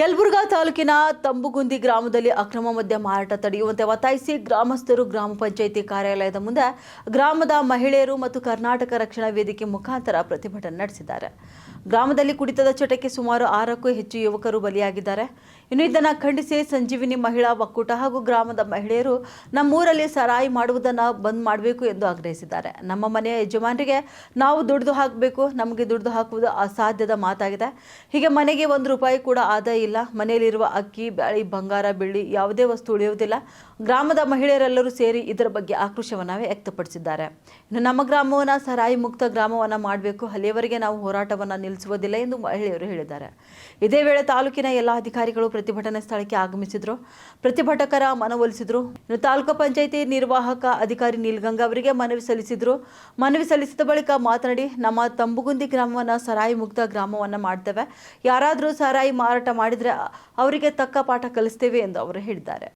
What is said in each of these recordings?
ಯಲಬುರ್ಗಾ ತಾಲೂಕಿನ ತಂಬುಗುಂದಿ ಗ್ರಾಮದಲ್ಲಿ ಅಕ್ರಮ ಮದ್ಯ ಮಾರಾಟ ತಡೆಯುವಂತೆ ಒತ್ತಾಯಿಸಿ ಗ್ರಾಮಸ್ಥರು ಗ್ರಾಮ ಪಂಚಾಯಿತಿ ಕಾರ್ಯಾಲಯದ ಮುಂದೆ ಗ್ರಾಮದ ಮಹಿಳೆಯರು ಮತ್ತು ಕರ್ನಾಟಕ ರಕ್ಷಣಾ ವೇದಿಕೆ ಮುಖಾಂತರ ಪ್ರತಿಭಟನೆ ನಡೆಸಿದ್ದಾರೆ. ಗ್ರಾಮದಲ್ಲಿ ಕುಡಿತದ ಚಟಕ್ಕೆ ಸುಮಾರು ಆರಕ್ಕೂ ಹೆಚ್ಚು ಯುವಕರು ಬಲಿಯಾಗಿದ್ದಾರೆ. ಇನ್ನು ಇದನ್ನು ಖಂಡಿಸಿ ಸಂಜೀವಿನಿ ಮಹಿಳಾ ಒಕ್ಕೂಟ ಹಾಗೂ ಗ್ರಾಮದ ಮಹಿಳೆಯರು ನಮ್ಮೂರಲ್ಲಿ ಸರಾಯಿ ಮಾಡುವುದನ್ನು ಬಂದ್ ಮಾಡಬೇಕು ಎಂದು ಆಗ್ರಹಿಸಿದ್ದಾರೆ. ನಮ್ಮ ಮನೆಯ ಯಜಮಾನರಿಗೆ ನಾವು ದುಡಿದು ಹಾಕಬೇಕು, ನಮಗೆ ದುಡಿದು ಹಾಕುವುದು ಅಸಾಧ್ಯದ ಮಾತಾಗಿದೆ. ಹೀಗೆ ಮನೆಗೆ ಒಂದು ರೂಪಾಯಿ ಕೂಡ ಆದಾಯ ಇಲ್ಲ. ಮನೆಯಲ್ಲಿರುವ ಅಕ್ಕಿ, ಬ್ಯಾಳಿ, ಬಂಗಾರ, ಬೆಳ್ಳಿ ಯಾವುದೇ ವಸ್ತು ಉಳಿಯುವುದಿಲ್ಲ. ಗ್ರಾಮದ ಮಹಿಳೆಯರೆಲ್ಲರೂ ಸೇರಿ ಇದರ ಬಗ್ಗೆ ಆಕ್ರೋಶವನ್ನು ವ್ಯಕ್ತಪಡಿಸಿದ್ದಾರೆ. ಇನ್ನು ನಮ್ಮ ಗ್ರಾಮವನ್ನು ಸರಾಯಿ ಮುಕ್ತ ಗ್ರಾಮವನ್ನು ಮಾಡಬೇಕು. ಅಲ್ಲಿಯವರೆಗೆ ನಾವು ಹೋರಾಟವನ್ನು ನಿಲ್ಲಿಸುವುದಿಲ್ಲ ಎಂದು ಮಹಿಳೆಯರು ಹೇಳಿದ್ದಾರೆ. ಇದೇ ವೇಳೆ ತಾಲೂಕಿನ ಎಲ್ಲ ಅಧಿಕಾರಿಗಳು ಪ್ರತಿಭಟನಾ ಸ್ಥಳಕ್ಕೆ ಆಗಮಿಸಿದ್ರು. ಪ್ರತಿಭಟಕರ ಮನವೊಲಿಸಿದ್ರು. ತಾಲೂಕು ಪಂಚಾಯಿತಿ ನಿರ್ವಾಹಕ ಅಧಿಕಾರಿ ನೀಲ್ಗಂಗಾ ಅವರಿಗೆ ಮನವಿ ಸಲ್ಲಿಸಿದ್ರು. ಮನವಿ ಸಲ್ಲಿಸಿದ ಬಳಿಕ ಮಾತನಾಡಿ, ನಮ್ಮ ತಂಬುಗುಂದಿ ಗ್ರಾಮವನ್ನು ಸರಾಯಿ ಮುಕ್ತ ಗ್ರಾಮವನ್ನು ಮಾಡ್ತೇವೆ. ಯಾರಾದರೂ ಸರಾಯಿ ಮಾರಾಟ ಮಾಡಿದರೆ ಅವರಿಗೆ ತಕ್ಕ ಪಾಠ ಕಲಿಸ್ತೇವೆ ಎಂದು ಅವರು ಹೇಳಿದ್ದಾರೆ.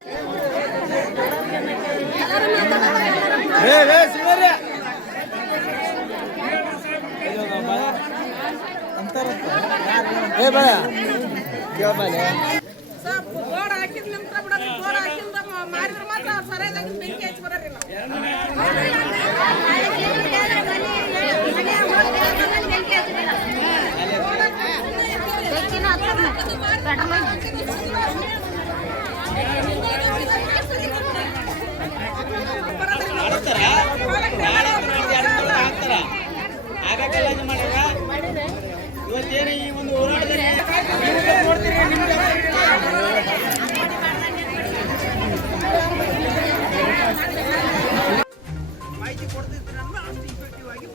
ಮಾಡಿದ್ರೆ ಮಾತ್ರ ಸರಿಯಾಗಿ ಬೆಂಕಿ ಹಚ್ಚಿ ಬರೋರಿ ನಾವು ಆಗಕ್ಕೆಲ್ಲ ಇದು ಮಾಡ್ಯಾರ ಇವತ್ತೇನು ಈ ಒಂದು ಹೋರಾಟದಲ್ಲಿ ನೀವು ನೋಡ್ತೀರಿ ನಿಮ್ಗೆ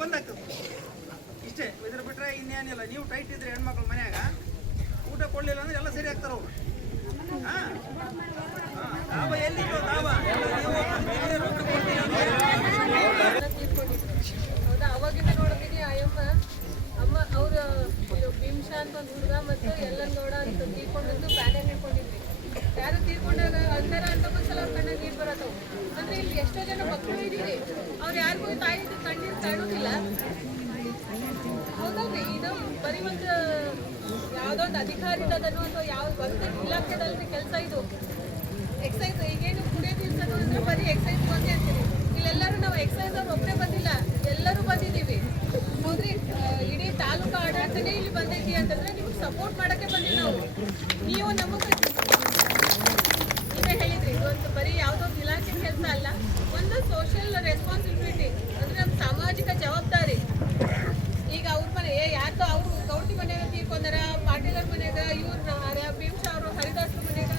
ಬಂದಾಗ್ತದೆ. ಇಷ್ಟೇ, ಇದ್ರ ಬಿಟ್ರೆ ಇನ್ನೇನಿಲ್ಲ. ನೀವು ಟೈಟ್ ಇದ್ರೆ ಹೆಣ್ಮಕ್ಳು ಮನ್ಯಾಗ ಊಟ ಕೊಡ್ಲಿಲ್ಲ ಅಂದ್ರೆ ಎಲ್ಲ ಸರಿ ಆಗ್ತಾರ ಅವ್ರು ಹೌದಾ? ಅವಾಗಿಂದ ನೋಡಿದೀನಿ ಅಯ್ಯಮ್ಮ. ಅಮ್ಮ, ಅವ್ರ ಭೀಮ್ಶಾ ಅಂತ ಒಂದು ಹುಡುಗ ನೋಡ ಅಂತ ತೀರ್ಕೊಂಡಂದು ಬ್ಯಾನರ್ ಹಿಡ್ಕೊಂಡಿದ್ವಿ. ಯಾರು ತೀರ್ಕೊಂಡಾಗ ಅಂತಾರ ಅಂತ ಒಂದ್ಸಲ ಇಲ್ಲಿ ಎಷ್ಟೋ ಜನ ಮಕ್ಕಳು ಇದೀರಿ ಅವ್ರು ಯಾರಿಗೂ ತಾಯಿ ಕಣ್ಣೀರು ಕಾಣೋದಿಲ್ಲ ಹೌದಲ್ರಿ, ಇದು ಬರೀ ಒಂದು ಯಾವುದೋ ಒಂದು ಅಧಿಕಾರಿದದನ್ನು ಅಥವಾ ಯಾವ ಒಂದು ಇಲಾಖೆದಲ್ಲಿ ಕೆಲಸ ಇದು. ಎಕ್ಸೈಸ್ ಈಗೇನು ಕುಡಿಯೋದಿಲ್ಲ ಅಂದ್ರೆ ಬರೀ ಎಕ್ಸೈಸ್ ಬಂದೇ ಅಂತೀರಿ. ಇಲ್ಲೆಲ್ಲರೂ ನಾವು ಎಕ್ಸೈಸ್ ಅವ್ರು ಒಬ್ಬರೇ ಬಂದಿಲ್ಲ. ಎಲ್ಲರೂ ಬಂದಿದ್ದೀವಿ. ಹೌದ್ರಿ, ಇಡೀ ತಾಲೂಕು ಆಡಳಿತನೇ ಇಲ್ಲಿ ಬಂದೈತಿ ಅಂತಂದ್ರೆ ನಿಮ್ಗೆ ಸಪೋರ್ಟ್ ಮಾಡಕ್ಕೆ ಬಂದಿವಿ ನಾವು. ನೀವು ನಮಗೆ ನೀವೇ ಹೇಳಿದ್ರಿ ಬರೀ ಒಂದು ಇಲಾಖೆ ಕೆಲಸ ಅಲ್ಲ, ಒಂದು ಸೋಷಿಯಲ್ ರೆಸ್ಪಾನ್ಸಿಬಿಲಿಟಿ ಅಂದ್ರೆ ನಮ್ಮ ಸಾಮಾಜಿಕ ಜವಾಬ್ದಾರಿ. ಈಗ ಅವ್ರ ಮನೆ ಯಾಕೋ ಅವರು ಗೌಟಿ ಮನೆಯಾಗ ತೀರ್ಕೊಂಡಾರ, ಪಾಟೀಲರ ಮನೆಯಾಗ ಇವ್ರ ಭೀಮ್ಶಾ ಅವರು ಹರಿದಾಸ್ ಮನೆಯಾಗ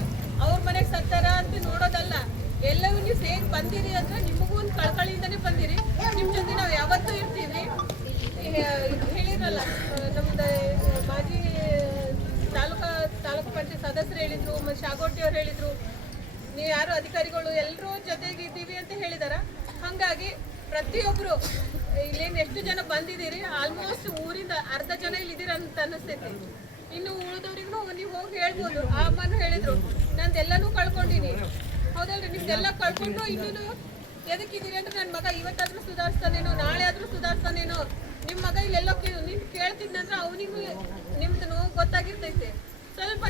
ಅವ್ರ ಮನೆಗೆ ಸತ್ತಾರ ಅಂತ ನೋಡೋದಲ್ಲ. ಎಲ್ಲವೂ ನೀವು ಸೇರಿ ಬಂದಿರಿ ಅಂದ್ರೆ ನಿಮಗೂ ಒಂದು ಕಳ್ಕಳಿಯಿಂದನೇ ಬಂದಿರಿ. ನಿಮ್ಮ ಜೊತೆ ನಾವು ಯಾವತ್ತೂ ಇರ್ತೀವಿ. ಹೇಳಿರಲ್ಲ ನಮ್ದು ಮಾಜಿ ತಾಲೂಕಾ, ತಾಲೂಕು ಪಂಚಾಯತ್ ಸದಸ್ಯರು ಹೇಳಿದ್ರು ಮತ್ತು ಶಾಗೋಟಿ ಅವ್ರು ಹೇಳಿದ್ರು. ನೀವು ಯಾರು ಅಧಿಕಾರಿಗಳು ಎಲ್ಲರೂ ಜೊತೆಗೆ ಇದ್ದೀವಿ ಅಂತ ಹೇಳಿದಾರ? ಹಾಗಾಗಿ ಪ್ರತಿಯೊಬ್ಬರು ಇಲ್ಲೇನು ಎಷ್ಟು ಜನ ಬಂದಿದ್ದೀರಿ ಆಲ್ಮೋಸ್ಟ್ ಊರಿಂದ ಅರ್ಧ ಜನ ಇಲ್ಲಿದ್ದೀರ ಅಂತ ಅನಿಸ್ತೈತಿ ಇನ್ನು ಉಳಿದವ್ರಿಗೂ ನೀವು ಹೋಗಿ ಹೇಳ್ಬೋದು. ಆ ಅಮ್ಮನೂ ಹೇಳಿದ್ರು, ನಂದೆಲ್ಲನೂ ಕಳ್ಕೊಂಡಿನಿ. ಹೌದಲ್ರಿ, ನಿಮ್ದೆಲ್ಲ ಕಳ್ಕೊಂಡು ಇನ್ನೂ ಎದಕ್ಕಿದ್ದೀರಿ ಅಂದ್ರೆ ನನ್ನ ಮಗ ಇವತ್ತಾದ್ರೂ ಸುಧಾರಿಸ್ತಾನೇನೋ, ನಾಳೆ ಆದ್ರೂ ಸುಧಾರಿಸ್ತಾನೇನೋ ನಿಮ್ಮ ಮಗ ಇಲ್ಲೆಲ್ಲ ನಿಂತು ಕೇಳ್ತಿದ್ನಂದ್ರೆ ಅವನಿಗೂ ನಿಮ್ದು ನೋವು ಗೊತ್ತಾಗಿರ್ತೈತೆ. ಸ್ವಲ್ಪ